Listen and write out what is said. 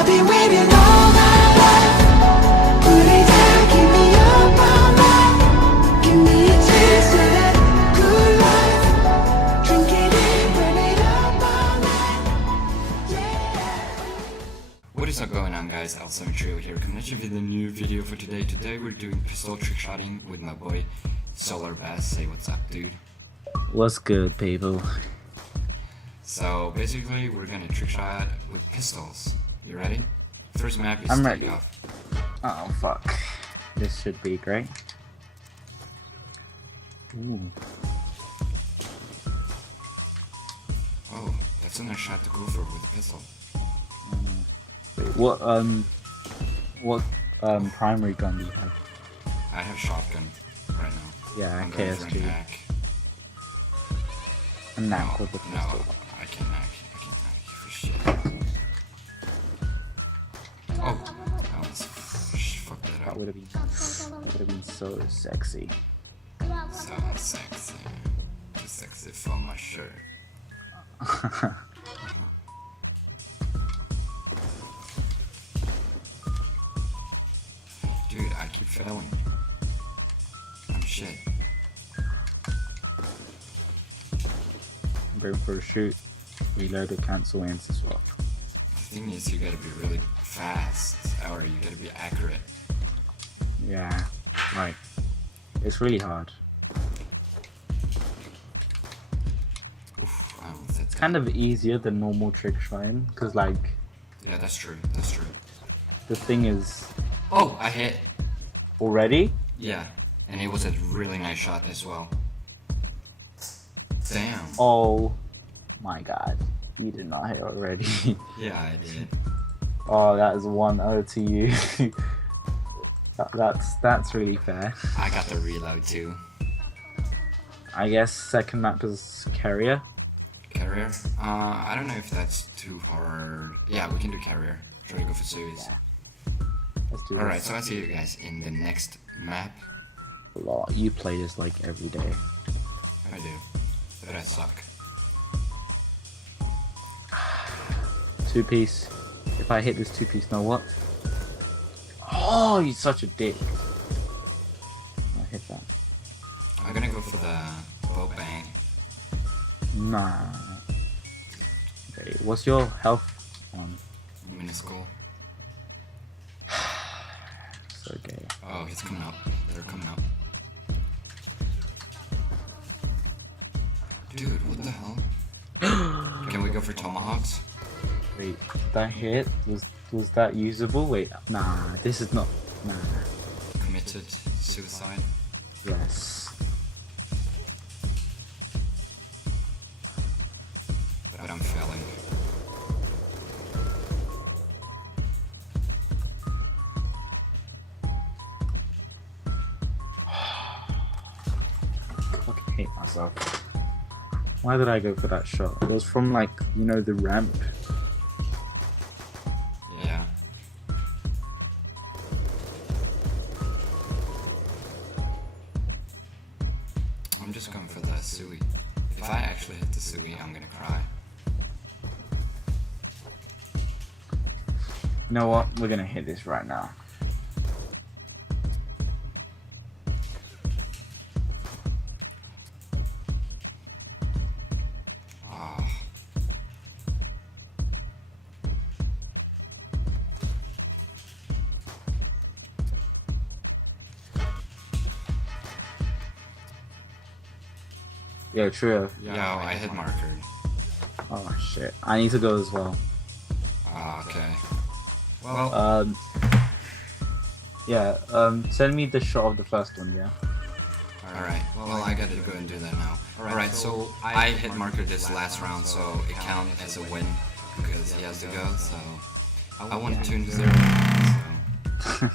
I've been waiting all my life. Put it down, keep me up all night. Give me a taste of that good life. Drink it in, burn it up all night. Yeah. What is up going on, guys? Awesome Trio here, coming at you with a new video for today. Today we're doing pistol trick shotting with my boy Solar Bass. Say what's up, dude. What's good, people? So basically we're gonna trick shot with pistols. You ready? First map is I'm ready. Takeoff. Oh fuck. This should be great. Ooh. Oh, that's a nice shot to go for with a pistol. Wait, what primary gun do you have? I have shotgun right now. Yeah, I'm going for KSG. an AK. A knack No, with the no, pistol. I can't hack for shit. Oh, that was fuck that That up. would have been so sexy. So sexy. Too sexy for my shirt. Dude, I keep failing. I'm shit. I'm going for a shoot. Reload or cancel ends as well. The thing is, you gotta be really fast, or you gotta be accurate. Yeah, right. It's really hard. Oof, I almost said It's kind of easier than normal trick shotting, because like, yeah, that's true, that's true. the thing is, Oh, I hit! already? Yeah, and it was a really nice shot as well. Damn. Oh my god. You did not hit already. Yeah, I did. Oh, that is 1-0 to you. That's really fair. I got the reload too. I guess second map is carrier. Carrier? I don't know if that's too hard. Yeah, we can do carrier. Try to go for series. Yeah. Let's do Alright, this. so I'll see you guys in the next map. Lot. You play this like every day. I do. But I suck. Two piece. If I hit this two piece, know what? Oh, he's such a dick. I hit that. I'm gonna go for the bow bang. Nah. Okay, what's your health on? Minuscule. It's okay. Oh, he's coming up. They're coming up. Dude, what the hell? Can we go for tomahawks? Wait, that hit? Was that usable? Wait, nah, this is not. Nah. Committed suicide. Yes. But I'm failing. Fucking hate myself. Why did I go for that shot? It was from like, you know, the ramp. Yeah. I'm just going for the Sui. If I actually hit the Sui, I'm gonna cry. You know what? We're gonna hit this right now. Ah. Yo, Trio. Yo, I hit marker. Oh shit. I need to go as well. Ah, okay. Well, Yeah, send me the shot of the first one, yeah? alright. Well, I gotta go and do that now. Alright, so I hit marker this last round, so it counts as a win because he has to go, so I won 2-0. So.